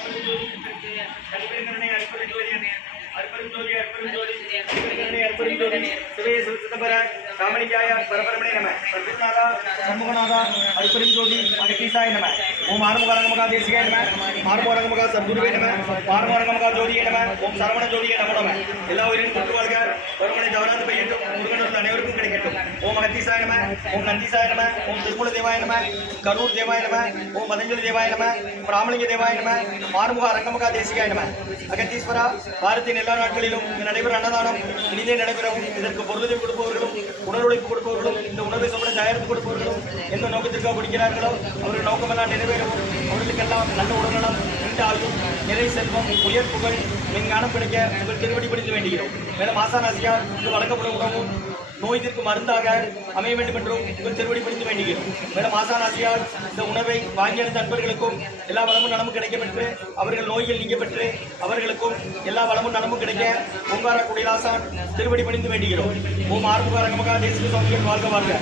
अर्पण ज्योति अर्पण ज्योति अर्पण ज्योति सुरे सुरसत पर ஜோதி சிவே நம. சர்வநாதா சண்முகநாதா அற்புதம் ஜோதி அகத்தீசாய நம. ஓம் ஆறுமுகாரங்கமகா தேசிகாய நம. ஆறுமுகாரங்கமகா சத்குருவே நம. ஆறுமுகாரங்கமகா ஜோதியே நம. ஓம் சரவண ஜோதியே நம நம. எல்லா உயிரின் கூட்டு வாழ்க. வருமனை தவறாது பெய்யட்டும் முருகனூர் அனைவருக்கும் கிடைக்கட்டும். ஓம் அகத்தீசாய நம. ஓம் நந்தீசாய நம. ஓம் திருக்குல தேவாய நம. கரூர் தேவாய நம. ஓம் மதஞ்சலி தேவாய நம. ஓம் ராமலிங்க தேவாய நம. மாறுமுக அரங்கமுகா தேசிகாய நம. அகத்தீஸ்வரா பாரதியின் எல்லா நாட்களிலும் இங்கு நடைபெறும் அன்னதானம் இனிதே நடைபெறவும் இதற்கு பொருளுதவி கொடுப்பவர்களும் உடல் உழைப்பு கொடுப்பவர்களும் இந்த உணவை சாப்பிட தயாரிப்பு கொடுப்பவர்களும் எந்த நோக்கத்திற்காக படிக்கிறார்களோ அவர்கள் நோக்கமெல்லாம் நிறைவேறவும் அவர்களுக்கெல்லாம் நல்ல உடல்நலம் நீண்ட ஆயுள் நிறை செல்வம் உயர் புகழ் மெஞ்ஞானம் கிடைக்க உங்கள் திருவடி படித்து வேண்டுகிறோம். மேலும் ஆசானாசியார் இங்கு வழங்கப்படும் உணவும் நோய் தீர்க்கும் மருந்தாக அமைய வேண்டும் என்றும் உங்கள் திருவடி பிடித்து வேண்டுகிறோம். மேலும் ஆசானாசியார் இந்த உணவை வாங்கிய நண்பர்களுக்கும் எல்லா வளமும் நலமும் கிடைக்க பெற்று அவர்கள் நோய்கள் நீங்க பெற்று அவர்களுக்கும் எல்லா வளமும் நலமும் கிடைக்க ஓங்கார குடிலாசான் திருவடி பணிந்து வேண்டுகிறோம். ஓம் ஆறுமுக ரங்கமகா தேசிக சுவாமிகள் வாழ்க வாழ்க.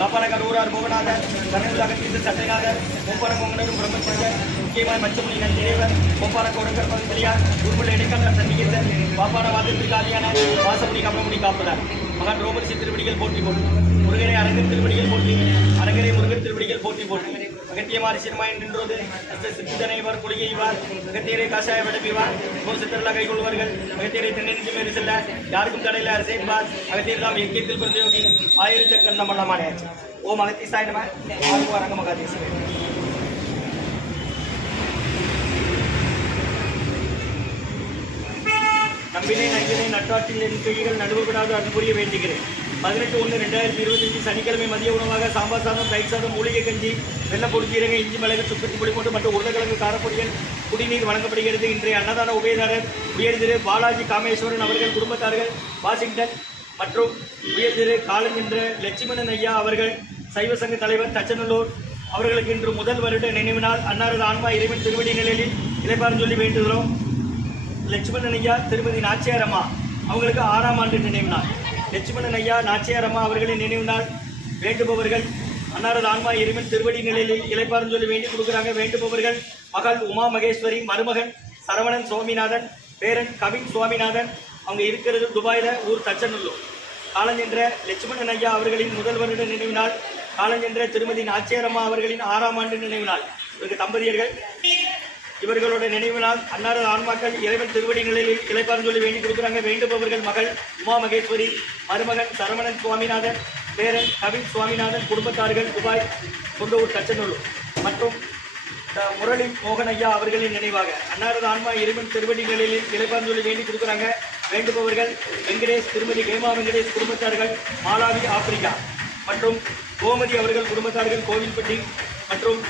காப்பான கரூரார் மோகநாதர் கண்ணூர் அகத்தீசர் சட்டைநாதர் மூப்பான கொங்கனரும் பிரம்மச்சந்தர் முக்கியமான மச்சமுனி நந்திரேவர் கோப்பான கோடங்கர் பகுதியார் உருமுள்ள இடைக்கால சண்டிகேசர் பாப்பாட வாதத்திற்கு ஆதியான வாசமுடி கமலமுடி காப்பனர் மகான் ரோமரிசி திருவடிகள் போற்றி போற்றி முருகனை அரங்க திருவடிகள் போற்றி அரங்கரை முருகன் திருவடிகள் போற்றி போற்றி. அகத்தியமாரி சிறுமாய் நின்றோது சித்திதனைவர் கொள்கைவார் அகத்தியரை காஷாய விடப்பிவார். போல் கை கைகொள்வார்கள் அகத்தியரை தென்னெஞ்சு மேறி செல்ல யாருக்கும் கடையில் அரசேன்பார் அகத்தியர் நாம் இயக்கியத்தில் பிரதியோகி ஆயிரத்தி கண்ணமல்லமானே ஓம் அகத்தீசாய நம. அரங்க மகாதேசன் நம்பினை நங்கினை நட்டாற்றில் என் கைகள் நடுவுபடாது அன்புரிய வேண்டுகிறேன். பதினெட்டு ஒன்று ரெண்டாயிரத்தி இருபத்தஞ்சு சனிக்கிழமை மதிய உணவாக சாம்பார் சாதம் தயிர் சாதம் மூலிகை கஞ்சி வெள்ளப்பொடி சீரக இஞ்சி மிளகு சுக்கத்தி புளி போட்டு மற்றும் உருளைக்கிழங்கு காரப்பொடிகள் குடிநீர் வழங்கப்படுகிறது. இன்றைய அன்னதான உபயதாரர் உயர் திரு பாலாஜி காமேஸ்வரன் அவர்கள் குடும்பத்தார்கள் வாஷிங்டன் மற்றும் உயர் திரு காலஞ்சென்ற லட்சுமணன் ஐயா அவர்கள் சைவ சங்க தலைவர் தச்சநல்லூர் அவர்களுக்கு இன்று முதல் வருட நினைவினால் அன்னாரது ஆன்மா இறைவன் திருவடி நிலையில் இளைப்பாறு சொல்லி வேண்டுகிறோம். லட்சுமணன் ஐயா திருமதி நாச்சியார் அம்மா அவங்களுக்கு ஆறாம் ஆண்டு நினைவு நாள். லட்சுமணன் ஐயா நாச்சியார் அம்மா அவர்களின் நினைவு நாள். வேண்டுபவர்கள் அன்னாரது ஆன்மா இருமின் திருவடி நிலையில் இளைப்பாறும் சொல்லி வேண்டி கொடுக்குறாங்க. வேண்டுபவர்கள் மகள் உமா மகேஸ்வரி மருமகன் சரவணன் சுவாமிநாதன் பேரன் கவின் சுவாமிநாதன். அவங்க இருக்கிறது துபாயில் ஊர் தச்சநல்லூர். காலஞ்சென்ற லட்சுமணன் ஐயா அவர்களின் முதல் வருட நினைவு நாள். காலஞ்சென்ற திருமதி நாச்சியாரம்மா அவர்களின் ஆறாம் ஆண்டு நினைவு நாள். இவருக்கு தம்பதியர்கள் இவர்களோட நினைவினால் அன்னாரது ஆன்மாக்கள் இறைவன் திருவடி நிலையில் இளைப்பாறு சொல்லி வேண்டி கொடுக்குறாங்க. வேண்டுபவர்கள் மகள் உமா மகேஸ்வரி மருமகன் சரவணன் சுவாமிநாதன் பேரன் கவின் சுவாமிநாதன் குடும்பத்தார்கள் துபாய் சொந்த ஊர் மற்றும் முரளி மோகன் ஐயா அவர்களின் நினைவாக அன்னாரது ஆன்மா இறைவன் திருவடி நிலையில் சொல்லி வேண்டி கொடுக்குறாங்க. வேண்டுபவர்கள் வெங்கடேஷ் திருமதி ஹேமா வெங்கடேஷ் குடும்பத்தார்கள் மாலாவி ஆப்பிரிக்கா மற்றும் கோமதி அவர்கள் குடும்பத்தார்கள் கோவில்பட்டி மற்றும்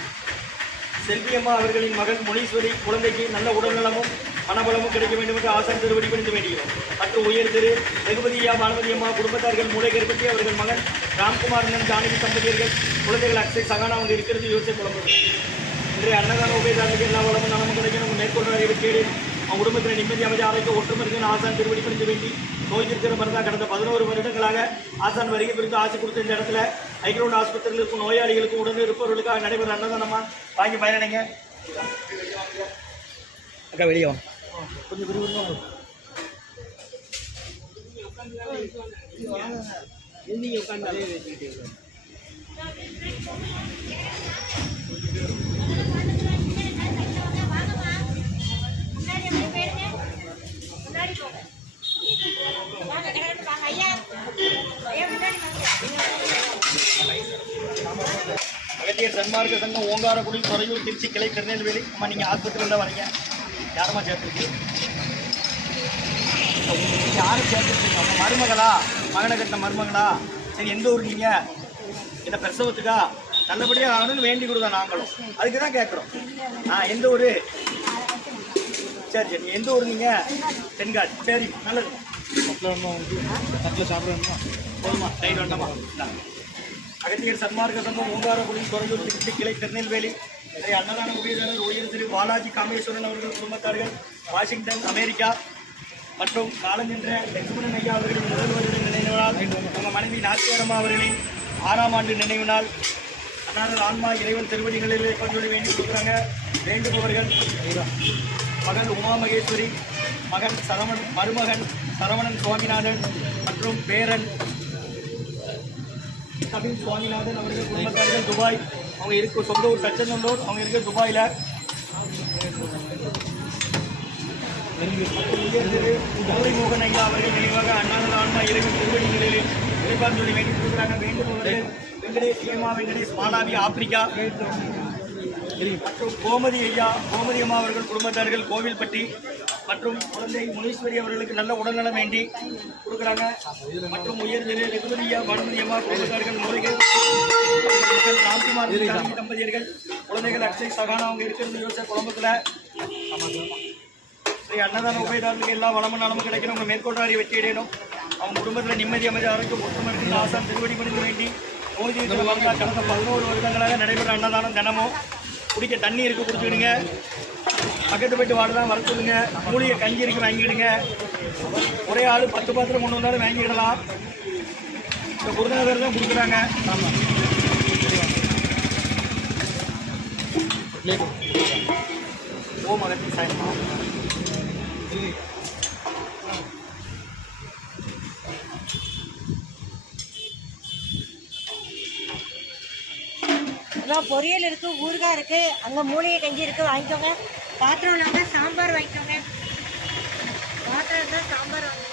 செல்வியம்மா அவர்களின் மகன் முனீஸ்வரி குழந்தைக்கு நல்ல உடல்நலமும் மனபலமும் கிடைக்க வேண்டும் என்று ஆசான் திருவடி பணிந்து வேண்டியோம் மற்ற உயர் திரு ரகுபதியா பானுமதி அம்மா குடும்பத்தார்கள் மூளை கருப்பட்டி அவர்கள் மகன் ராம்குமார் ஜானகி தம்பதியர்கள் குழந்தைகள் அக்ஷய் சகானா அவங்க இருக்கிறது யோசிச்சு குழம்பு இன்றைய அன்னதான உபயதாரர்களுக்கு எல்லா வளமும் நலமும் கிடைக்கணும் மேற்கொண்டு அறிவு கேடு அவங்க குடும்பத்தில் நிம்மதி அமைதி ஆரோக்கிய ஒற்றுமை இருக்குன்னு ஆசான் திருவடி பணிந்து வேண்டி நோய் இருக்கிற மருந்தா கடந்த பதினோரு வருடங்களாக ஆசான் வருகை குறித்து ஆசை கொடுத்த இந்த இடத்துல ஐக்ரௌண்ட் ஆஸ்பத்திரிகளுக்கும் நோயாளிகளுக்கும் உடனே இருப்பவர்களுக்காக நடைபெற அன்னதானமா? வாங்கி பயனடைங்க. அக்கா வெளியே வாங்க. கொஞ்சம் விரும்புங்க உட்காந்து அகத்தியர் சன்மார்க்க சங்கம் ஓங்காரக்குடி துறையூர் திருச்சி கிளை திருநெல்வேலி. அம்மா நீங்கள் ஆஸ்பத்திரியில் வரீங்க. யாரம்மா சேர்த்துருக்கீங்க? யாரும் சேர்த்துருக்கீங்க? உங்கள் மருமகளா? மகனை கட்டின மருமகளா? சரி எந்த ஊர் நீங்கள் இந்த பிரசவத்துக்கா? நல்லபடியாக ஆகணும்னு வேண்டி கொடுத்தா நாங்களும். அதுக்கு தான் கேட்குறோம் ஆ எந்த ஊர்? சரி சரி. எந்த ஊர் நீங்கள் தென்காசி. சரி நல்லது. போதுமா ரைட் வேண்டாமா. அகத்தியர் சன்மார்க்க சங்கம் ஓங்காரக்குடி துறையூர் திருச்சி கிளை திருநெல்வேலி. இதை அன்னதான உபயதாரர் உயர் திரு பாலாஜி காமேஸ்வரன் அவர்கள் குடும்பத்தார்கள் வாஷிங்டன் அமெரிக்கா. மற்றும் காலஞ்சென்ற லட்சுமணன் ஐயா அவர்களின் முதல் வருட நினைவு நாள் உங்கள் மனைவி நாச்சியாரம்மா அவர்களின் ஆறாம் ஆண்டு நினைவு நாள் அன்னாரது ஆன்மா இறைவன் திருவடிகளிலே பஞ்சொலி வேண்டி கொடுக்குறாங்க. வேண்டுபவர்கள் மகள் உமா மகேஸ்வரி மகன் சரவணன் மருமகன் சரவணன் சுவாமிநாதன் மற்றும் பேரன் கபில் சுவாமிநாதன் அவர்கள் குடும்பத்தார்கள் துபாய். அவங்க இருக்க சொந்த ஊர் தச்சநல்லூர். அவங்க இருக்க துபாயில். கௌரி மோகன் ஐயா அவர்கள் நினைவாக அண்ணாநல ஆன்மா இறைவன் திருவடிகளிலே இறைப்பாஞ்சொலி வேண்டி கொடுக்குறாங்க வேண்டுபவர்கள் வெங்கடேஷ் ஹேமா வெங்கடேஷ் மாலாவி ஆப்பிரிக்கா. மற்றும் கோமதி ஐயா கோமதி அம்மா அவர்கள் குடும்பத்தார்கள் கோவில்பட்டி மற்றும் குழந்தை முனீஸ்வரி அவர்களுக்கு நல்ல உடல்நலம் வேண்டி கொடுக்குறாங்க. மற்றும் உயர் திரு ரகுபதி ஐயா பானுமதி அம்மா குடும்பத்தார்கள் முருகன் ராம்குமார் தம்பதியர்கள் குழந்தைகள் அக்ஷய் சகானா அவங்க இருக்கிறது யோசனை குழம்புல ஸ்ரீ அன்னதான உபயதாரர்களுக்கு எல்லா வளமும் நலமும் கிடைக்கணும். உங்க மேற்கொண்டாரி வெற்றி அடையணும். அவங்க குடும்பத்தில் நிம்மதி அமைதி ஆரோக்கியம் ஒற்றுமை ஆசான் திருவடி பணிந்து வேண்டி வந்தா கடந்த பதினோரு வருடங்களாக நடைபெற அன்னதானம் தினமும் குடிக்க தண்ணி இருக்கு குடிச்சுக்கிடுங்க. பக்கத்து போயிட்டு வாடலாம் வர சொல்லுங்க மூலிகை கஞ்சி இருக்கு வாங்கிடுங்க ஒரே ஆள் பத்து பாத்திரம் கொண்டு வந்தாலும் வாங்கிடலாம் இந்த குருநாதர் தான் கொடுக்குறாங்க. ஆமாம் ஓம் அகத்தி சாயமா அதான் பொரியல் இருக்கு ஊறுகாய் இருக்கு அங்க மூலிகை கஞ்சி இருக்கு வாங்கிக்கோங்க. பாத்திரம் இல்லாம சாம்பார் வாங்கிக்கோங்க. பாத்திரம் தான் சாம்பார் வாங்க